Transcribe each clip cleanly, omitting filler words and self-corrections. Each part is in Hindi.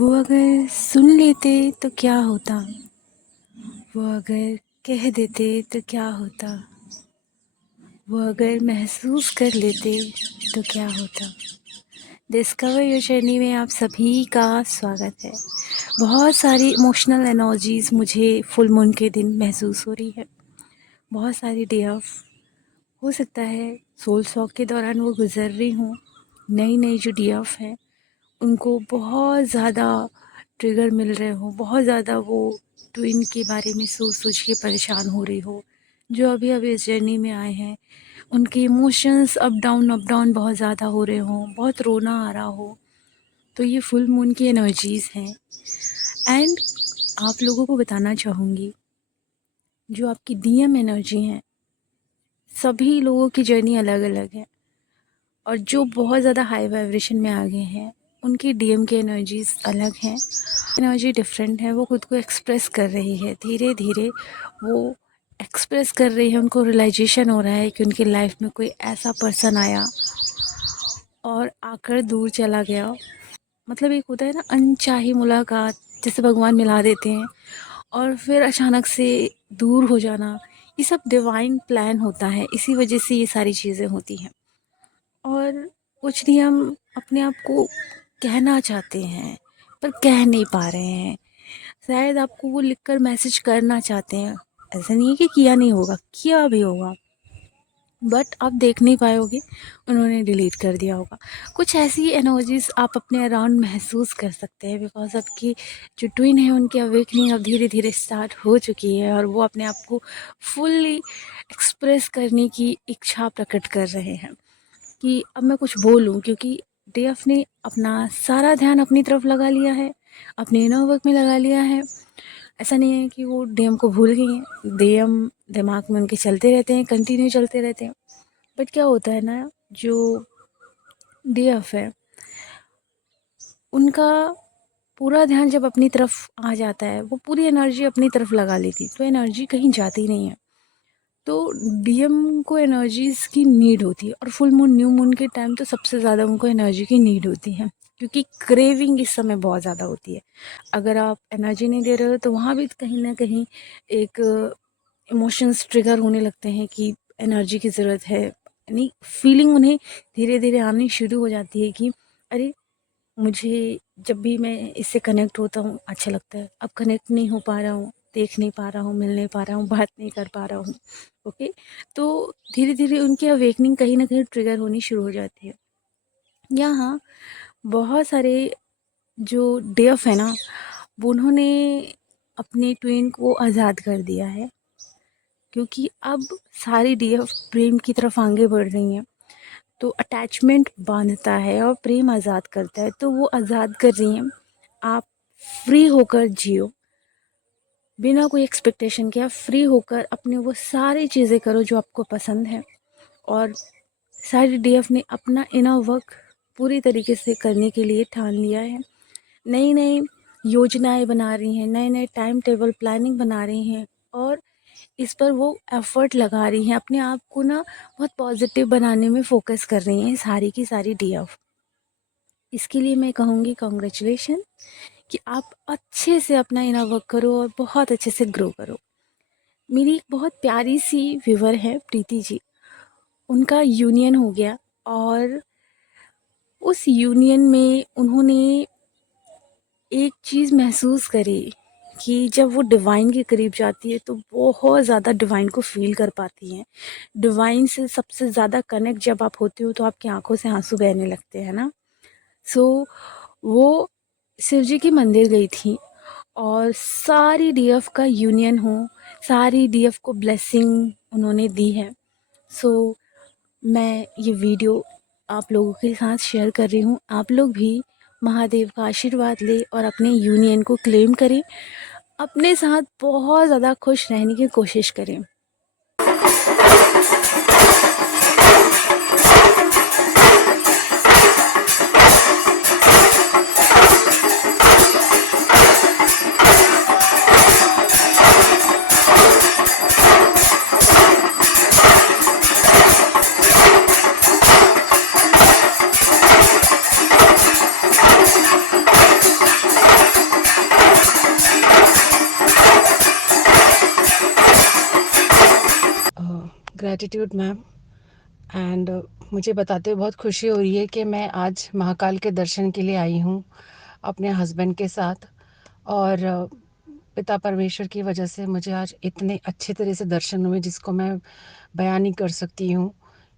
वो अगर सुन लेते तो क्या होता, वो अगर कह देते तो क्या होता, वो अगर महसूस कर लेते तो क्या होता। डिस्कवर योर जर्नी में आप सभी का स्वागत है। बहुत सारी इमोशनल एनर्जीज़ मुझे फुल मून के दिन महसूस हो रही है। बहुत सारी डे ऑफ हो सकता है सोल सॉक के दौरान वो गुज़र रही हूँ। नई नई जो डे ऑफ हैं उनको बहुत ज़्यादा ट्रिगर मिल रहे हो, बहुत ज़्यादा वो ट्विन के बारे में सोच सोच के परेशान हो रही हो। जो अभी अभी इस जर्नी में आए हैं उनके इमोशंस अप डाउन बहुत ज़्यादा हो रहे हों, बहुत रोना आ रहा हो, तो ये फुल मून की एनर्जीज़ हैं। एंड आप लोगों को बताना चाहूँगी, जो आपकी डीएम एनर्जी हैं, सभी लोगों की जर्नी अलग अलग है। और जो बहुत ज़्यादा हाई वाइब्रेशन में आ गए हैं उनकी डीएम की एनर्जीज़ अलग हैं, एनर्जी डिफरेंट है। वो खुद को एक्सप्रेस कर रही है, धीरे धीरे वो एक्सप्रेस कर रही है। उनको रियलाइजेशन हो रहा है कि उनकी लाइफ में कोई ऐसा पर्सन आया और आकर दूर चला गया। मतलब एक होता है ना अनचाही मुलाकात, जैसे भगवान मिला देते हैं और फिर अचानक से दूर हो जाना, ये सब डिवाइन प्लान होता है। इसी वजह से ये सारी चीज़ें होती हैं। और कुछ नहीं, हम अपने आप को कहना चाहते हैं पर कह नहीं पा रहे हैं। शायद आपको वो लिखकर मैसेज करना चाहते हैं, ऐसा नहीं है कि किया नहीं होगा, किया भी होगा, बट आप देख नहीं पाओगे, उन्होंने डिलीट कर दिया होगा। कुछ ऐसी एनर्जीज आप अपने अराउंड महसूस कर सकते हैं, बिकॉज आपकी जो ट्विन है उनकी अवेकनिंग अब धीरे धीरे स्टार्ट हो चुकी है और वो अपने आप को फुल्ली एक्सप्रेस करने की इच्छा प्रकट कर रहे हैं कि अब मैं कुछ बोलूं, क्योंकि डेफ ने अपना सारा ध्यान अपनी तरफ लगा लिया है, अपने इनर वर्क में लगा लिया है। ऐसा नहीं है कि वो डीएम को भूल गई हैं, डीएम दिमाग में उनके चलते रहते हैं, कंटिन्यू चलते रहते हैं। बट क्या होता है ना, जो डीएफ है उनका पूरा ध्यान जब अपनी तरफ आ जाता है, वो पूरी एनर्जी अपनी तरफ लगा लेती, तो एनर्जी कहीं जाती नहीं है। तो डीएम को एनर्जीज़ की नीड होती है और फुल मून न्यू मून के टाइम तो सबसे ज़्यादा उनको एनर्जी की नीड होती है, क्योंकि क्रेविंग इस समय बहुत ज़्यादा होती है। अगर आप एनर्जी नहीं दे रहे हो तो वहाँ भी कहीं ना कहीं एक इमोशंस ट्रिगर होने लगते हैं कि एनर्जी की ज़रूरत है। यानी फीलिंग उन्हें धीरे धीरे आनी शुरू हो जाती है कि अरे, मुझे जब भी मैं इससे कनेक्ट होता हूँ अच्छा लगता है, अब कनेक्ट नहीं हो पा रहा हूँ, देख नहीं पा रहा हूँ, मिल नहीं पा रहा हूँ, बात नहीं कर पा रहा हूँ। ओके, तो धीरे धीरे उनकी अवेकनिंग कहीं ना कहीं ट्रिगर होनी शुरू हो जाती है। यहाँ बहुत सारे जो डेफ है ना, वो उन्होंने अपने ट्विन को आज़ाद कर दिया है, क्योंकि अब सारी डीएफ प्रेम की तरफ आगे बढ़ रही हैं। तो अटैचमेंट बांधता है और प्रेम आज़ाद करता है, तो वो आज़ाद कर रही हैं। आप फ्री होकर जियो, बिना कोई एक्सपेक्टेशन के आप फ्री होकर अपने वो सारी चीज़ें करो जो आपको पसंद है। और सारी डीएफ ने अपना इनर वर्क पूरी तरीके से करने के लिए ठान लिया है। नई नई योजनाएं बना रही हैं, नए नए टाइम टेबल प्लानिंग बना रही हैं और इस पर वो एफ़र्ट लगा रही हैं। अपने आप को ना बहुत पॉजिटिव बनाने में फ़ोकस कर रही हैं सारी की सारी डीएफ। इसके लिए मैं कहूँगी कॉन्ग्रेचुलेशन कि आप अच्छे से अपना इनर वर्क करो और बहुत अच्छे से ग्रो करो। मेरी एक बहुत प्यारी सी व्यूवर है प्रीति जी, उनका यूनियन हो गया और उस यूनियन में उन्होंने एक चीज़ महसूस करी कि जब वो डिवाइन के करीब जाती है तो बहुत ज़्यादा डिवाइन को फील कर पाती हैं। डिवाइन से सबसे ज़्यादा कनेक्ट जब आप होते हो तो आपकी आंखों से आंसू बहने लगते हैं ना। सो वो शिव जी की मंदिर गई थी और सारी डीएफ का यूनियन हो, सारी डीएफ को ब्लेसिंग उन्होंने दी है। सो मैं ये वीडियो आप लोगों के साथ शेयर कर रही हूँ। आप लोग भी महादेव का आशीर्वाद लें और अपने यूनियन को क्लेम करें, अपने साथ बहुत ज़्यादा खुश रहने की कोशिश करें। Gratitude ma'am. एंड मुझे बताते हुए बहुत खुशी हो रही है कि मैं आज महाकाल के दर्शन के लिए आई हूँ अपने हस्बैंड के साथ। और पिता परमेश्वर की वजह से मुझे आज इतने अच्छे तरह से दर्शन हुए जिसको मैं बयान नहीं कर सकती हूँ।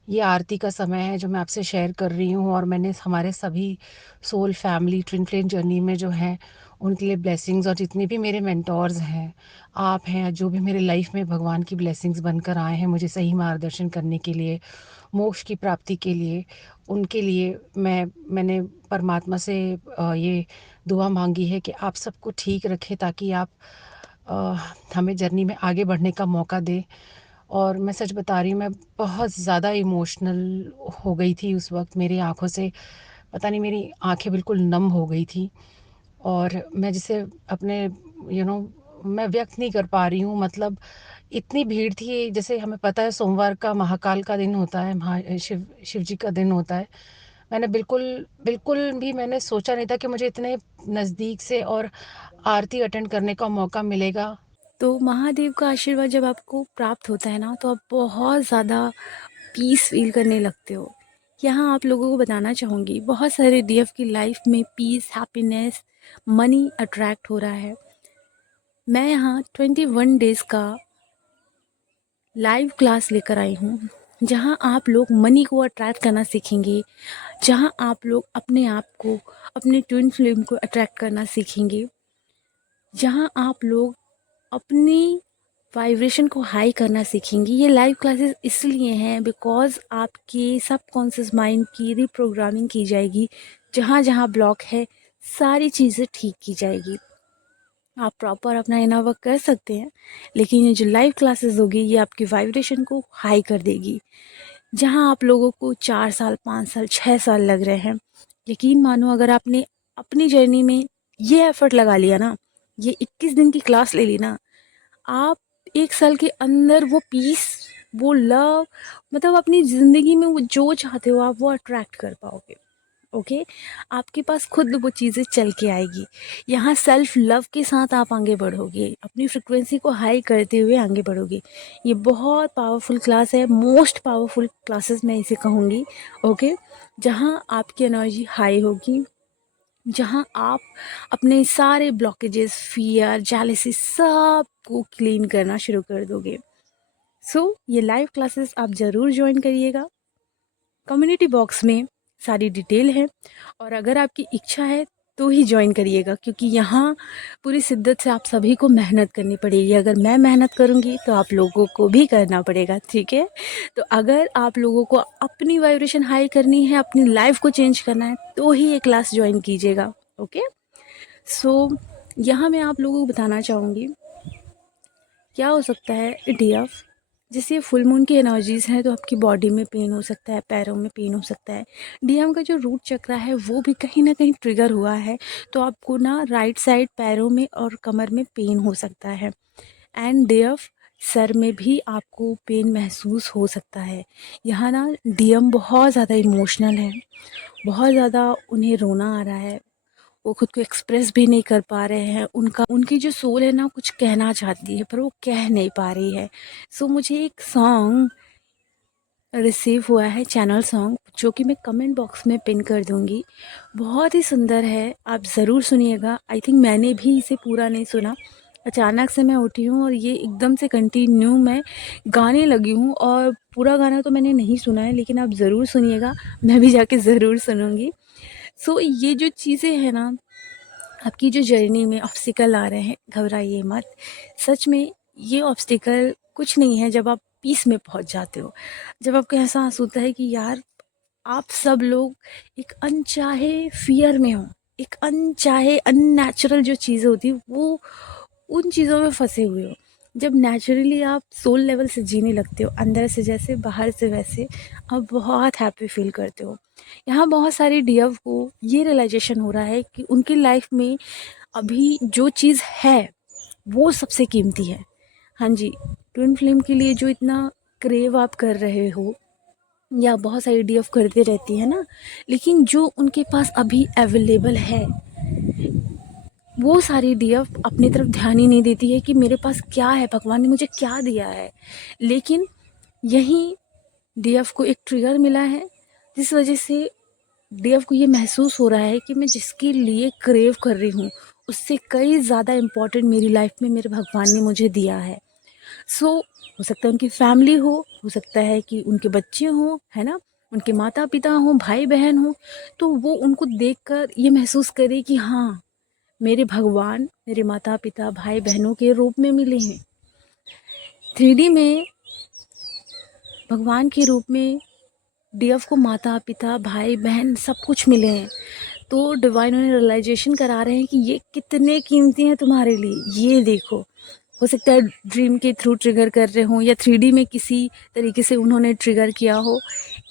ये आरती का समय है जो मैं आपसे शेयर कर रही हूँ, और मैंने हमारे सभी soul family twin flame journey में जो है उनके लिए ब्लेसिंग्स, और जितने भी मेरे मेंटोर्स हैं, आप हैं, जो भी मेरे लाइफ में भगवान की ब्लेसिंग्स बनकर आए हैं मुझे सही मार्गदर्शन करने के लिए, मोक्ष की प्राप्ति के लिए, उनके लिए मैंने परमात्मा से ये दुआ मांगी है कि आप सबको ठीक रखें ताकि आप अ, हमें जर्नी में आगे बढ़ने का मौका दें। और मैं सच बता रही हूँ, मैं बहुत ज़्यादा इमोशनल हो गई थी उस वक्त। मेरी आंखों से पता नहीं, मेरी आंखें बिल्कुल नम हो गई थी। और मैं जिसे अपने यू नो मैं व्यक्त नहीं कर पा रही हूँ। मतलब इतनी भीड़ थी, जैसे हमें पता है सोमवार का महाकाल का दिन होता है, शिव जी का दिन होता है। मैंने बिल्कुल बिल्कुल भी मैंने सोचा नहीं था कि मुझे इतने नज़दीक से और आरती अटेंड करने का मौका मिलेगा। तो महादेव का आशीर्वाद जब आपको प्राप्त होता है ना, तो आप बहुत ज़्यादा पीस फील करने लगते हो। यहाँ आप लोगों को बताना चाहूँगी, बहुत सारे डीएफ की लाइफ में पीस, हैप्पीनेस, मनी अट्रैक्ट हो रहा है। मैं यहाँ 21 डेज़ का लाइव क्लास लेकर आई हूँ, जहाँ आप लोग मनी को अट्रैक्ट करना सीखेंगे, जहाँ आप लोग अपने आप को, अपने ट्विन फ्लेम को अट्रैक्ट करना सीखेंगे, जहाँ आप लोग अपनी वाइब्रेशन को हाई करना सीखेंगे। ये लाइव क्लासेस इसलिए हैं बिकॉज़ आपके सबकॉन्शियस माइंड की रिप्रोग्रामिंग की जाएगी। जहाँ जहाँ ब्लॉक है, सारी चीज़ें ठीक की जाएगी। आप प्रॉपर अपना इनर वर्क कर सकते हैं, लेकिन ये जो लाइव क्लासेस होगी ये आपकी वाइब्रेशन को हाई कर देगी। जहाँ आप लोगों को 4 साल, 5 साल, 6 साल लग रहे हैं, यकीन मानो अगर आपने अपनी जर्नी में ये एफर्ट लगा लिया ना, ये 21 दिन की क्लास ले ली ना, आप 1 साल के अंदर वो पीस, वो लव, मतलब अपनी ज़िंदगी में वो जो चाहते हो आप वो अट्रैक्ट कर पाओगे। ओके, आपके पास खुद वो चीज़ें चल के आएगी। यहाँ सेल्फ लव के साथ आप आगे बढ़ोगे, अपनी फ्रिक्वेंसी को हाई करते हुए आगे बढ़ोगे। ये बहुत पावरफुल क्लास है, मोस्ट पावरफुल क्लासेस मैं इसे कहूँगी। ओके, जहाँ आपकी एनर्जी हाई होगी, जहाँ आप अपने सारे ब्लॉकेजेस, फियर, जेलसी सब को क्लीन करना शुरू कर दोगे। ये लाइव क्लासेस आप ज़रूर ज्वाइन करिएगा। कम्युनिटी बॉक्स में सारी डिटेल है, और अगर आपकी इच्छा है तो ही ज्वाइन करिएगा, क्योंकि यहाँ पूरी शिद्दत से आप सभी को मेहनत करनी पड़ेगी। अगर मैं मेहनत करूँगी तो आप लोगों को भी करना पड़ेगा, ठीक है? तो अगर आप लोगों को अपनी वाइब्रेशन हाई करनी है, अपनी लाइफ को चेंज करना है, तो ही ये क्लास ज्वाइन कीजिएगा। ओके, सो यहाँ मैं आप लोगों को बताना चाहूँगी क्या हो सकता है डीएफ। जैसे फुल मून की एनर्जीज हैं तो आपकी बॉडी में पेन हो सकता है, पैरों में पेन हो सकता है। डीएम का जो रूट चक्र है वो भी कहीं ना कहीं ट्रिगर हुआ है, तो आपको ना राइट साइड पैरों में और कमर में पेन हो सकता है। एंड डीएफ सर में भी आपको पेन महसूस हो सकता है। यहाँ ना डीएम बहुत ज़्यादा इमोशनल है, बहुत ज़्यादा उन्हें रोना आ रहा है, वो खुद को एक्सप्रेस भी नहीं कर पा रहे हैं। उनकी जो सोल है ना कुछ कहना चाहती है पर वो कह नहीं पा रही है। मुझे एक सॉन्ग रिसीव हुआ है, चैनल सॉन्ग, जो कि मैं कमेंट बॉक्स में पिन कर दूंगी। बहुत ही सुंदर है, आप ज़रूर सुनिएगा। आई थिंक मैंने भी इसे पूरा नहीं सुना, अचानक से मैं उठी हूँ और ये एकदम से कंटिन्यू मैं गाने लगी हूँ, और पूरा गाना तो मैंने नहीं सुना है, लेकिन आप ज़रूर सुनिएगा, मैं भी जाके ज़रूर सुनूंगी। ये जो चीज़ें हैं ना, आपकी जो जर्नी में ऑब्स्टिकल आ रहे हैं, घबराइए मत। सच में ये ऑब्स्टिकल कुछ नहीं है जब आप पीस में पहुंच जाते हो। जब आपको एहसास होता है कि यार आप सब लोग एक अनचाहे फियर में हो, एक अनचाहे अननेचुरल जो चीज़ें होती है वो, उन चीज़ों में फंसे हुए हो। जब नेचुरली आप सोल लेवल से जीने लगते हो, अंदर से जैसे बाहर से वैसे, आप बहुत हैप्पी फील करते हो। यहाँ बहुत सारी डीएफ को ये रियलाइजेशन हो रहा है कि उनकी लाइफ में अभी जो चीज़ है वो सबसे कीमती है। हाँ जी, ट्विन फ्लेम के लिए जो इतना क्रेव आप कर रहे हो, या बहुत सारी डीएफ करते रहती है ना, लेकिन जो उनके पास अभी अवेलेबल है वो सारी डीएफ अपनी तरफ ध्यान ही नहीं देती है कि मेरे पास क्या है, भगवान ने मुझे क्या दिया है। लेकिन यहीं डीएफ को एक ट्रिगर मिला है, जिस वजह से डीएफ को ये महसूस हो रहा है कि मैं जिसके लिए क्रेव कर रही हूँ उससे कई ज़्यादा इम्पॉर्टेंट मेरी लाइफ में मेरे भगवान ने मुझे दिया है। हो सकता है उनकी फैमिली हो सकता है कि उनके बच्चे हों, है ना, उनके माता पिता हों, भाई बहन हों, तो वो उनको देखकर ये महसूस करे कि हाँ, मेरे भगवान मेरे माता पिता भाई बहनों के रूप में मिले हैं। 3D में भगवान के रूप में डीएफ को माता पिता भाई बहन सब कुछ मिले हैं। तो डिवाइन उन्हें रियलाइजेशन करा रहे हैं कि ये कितने कीमती हैं तुम्हारे लिए, ये देखो। हो सकता है ड्रीम के थ्रू ट्रिगर कर रहे हों या 3D में किसी तरीके से उन्होंने ट्रिगर किया हो,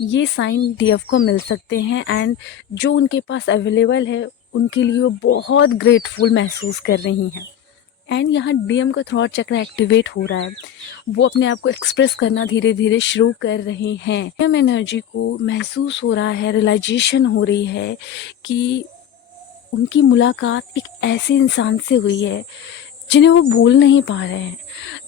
ये साइन डीएफ को मिल सकते हैं। एंड जो उनके पास अवेलेबल है उनके लिए वो बहुत ग्रेटफुल महसूस कर रही हैं। एंड यहाँ डीएम का थ्रॉट चक्र एक्टिवेट हो रहा है, वो अपने आप को एक्सप्रेस करना धीरे धीरे शुरू कर रहे हैं। डीएम एनर्जी को महसूस हो रहा है, रियलाइजेशन हो रही है कि उनकी मुलाकात एक ऐसे इंसान से हुई है जिन्हें वो भूल नहीं पा रहे हैं।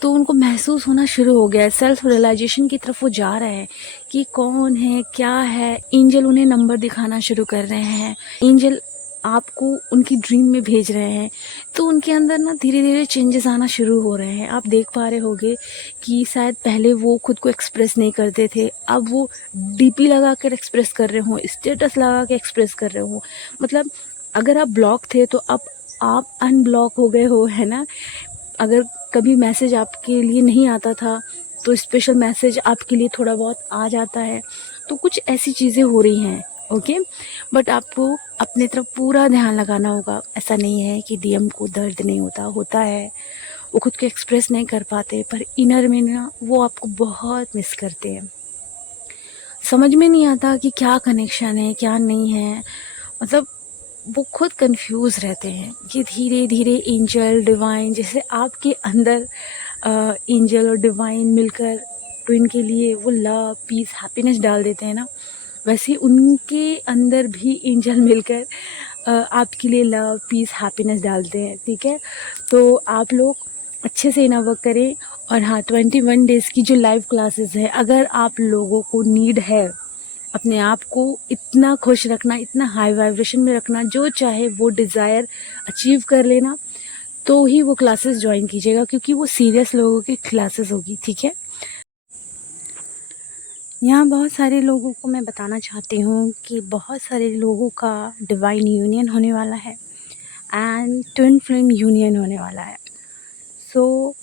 तो उनको महसूस होना शुरू हो गया है, सेल्फ रियलाइजेशन की तरफ वो जा रहे हैं कि कौन है क्या है। एंजल उन्हें नंबर दिखाना शुरू कर रहे हैं, एंजल आपको उनकी ड्रीम में भेज रहे हैं। तो उनके अंदर ना धीरे धीरे चेंजेस आना शुरू हो रहे हैं। आप देख पा रहे होंगे कि शायद पहले वो खुद को एक्सप्रेस नहीं करते थे, अब वो डीपी लगा कर एक्सप्रेस कर रहे हों, स्टेटस लगा के एक्सप्रेस कर रहे हों। मतलब अगर आप ब्लॉक थे तो अब आप अनब्लॉक हो गए हो, है ना। अगर कभी मैसेज आपके लिए नहीं आता था तो स्पेशल मैसेज आपके लिए थोड़ा बहुत आ जाता है। तो कुछ ऐसी चीज़ें हो रही हैं, ओके। बट आपको अपने तरफ पूरा ध्यान लगाना होगा। ऐसा नहीं है कि डीएम को दर्द नहीं होता, होता है, वो खुद को एक्सप्रेस नहीं कर पाते, पर इनर में ना वो आपको बहुत मिस करते हैं। समझ में नहीं आता कि क्या कनेक्शन है क्या नहीं है, मतलब वो खुद कंफ्यूज रहते हैं। ये धीरे धीरे एंजल डिवाइन, जैसे आपके अंदर एंजल और डिवाइन मिलकर ट्विन के लिए वो लव पीस हैप्पीनेस डाल देते हैं ना, वैसे उनके अंदर भी एंजल मिलकर आपके लिए लव पीस हैप्पीनेस डालते हैं। ठीक है, तो आप लोग अच्छे से इनर वर्क करें। और हाँ, 21 डेज़ की जो लाइव क्लासेस है, अगर आप लोगों को नीड है अपने आप को इतना खुश रखना, इतना हाई वाइब्रेशन में रखना, जो चाहे वो डिज़ायर अचीव कर लेना, तो ही वो क्लासेस ज्वाइन कीजिएगा, क्योंकि वो सीरियस लोगों की क्लासेस होगी। ठीक है, यहाँ बहुत सारे लोगों को मैं बताना चाहती हूँ कि बहुत सारे लोगों का डिवाइन यूनियन होने वाला है एंड ट्विन फ्लेम यूनियन होने वाला है। सो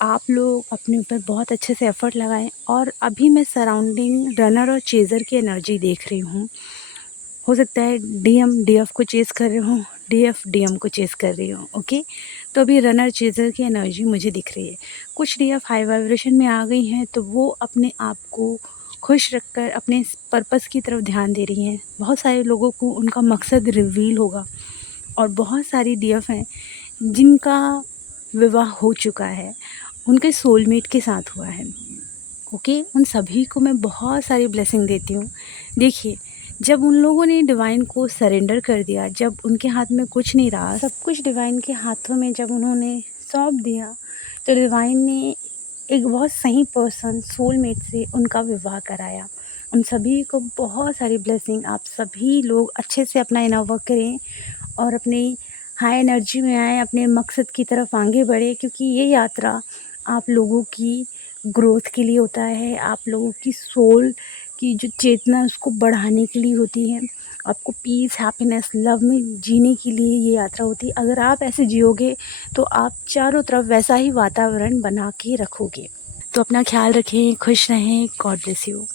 आप लोग अपने ऊपर बहुत अच्छे से एफ़र्ट लगाएं। और अभी मैं सराउंडिंग रनर और चेज़र की एनर्जी देख रही हूँ। हो सकता है डीएम डीएफ को चेज़ कर रहे हो, डीएफ डीएम को चेज़ कर रही हो, ओके। तो अभी रनर चेज़र की एनर्जी मुझे दिख रही है। कुछ डीएफ हाई वाइब्रेशन में आ गई हैं, तो वो अपने आप को खुश रखकर अपने पर्पस की तरफ ध्यान दे रही हैं। बहुत सारे लोगों को उनका मकसद रिवील होगा। और बहुत सारी डीएफ हैं जिनका विवाह हो चुका है, उनके सोलमेट के साथ हुआ है, ओके। उन सभी को मैं बहुत सारी ब्लेसिंग देती हूँ। देखिए, जब उन लोगों ने डिवाइन को सरेंडर कर दिया, जब उनके हाथ में कुछ नहीं रहा, सब कुछ डिवाइन के हाथों में जब उन्होंने सौंप दिया, तो डिवाइन ने एक बहुत सही पर्सन सोलमेट से उनका विवाह कराया। उन सभी को बहुत सारी ब्लेसिंग। आप सभी लोग अच्छे से अपना इनर वर्क करें और अपनी हाई एनर्जी में आएँ, अपने मकसद की तरफ आगे बढ़े, क्योंकि ये यात्रा आप लोगों की ग्रोथ के लिए होता है, आप लोगों की सोल की जो चेतना है उसको बढ़ाने के लिए होती है, आपको पीस हैप्पीनेस लव में जीने के लिए ये यात्रा होती है। अगर आप ऐसे जियोगे तो आप चारों तरफ वैसा ही वातावरण बना के रखोगे। तो अपना ख्याल रखें, खुश रहें। God bless you.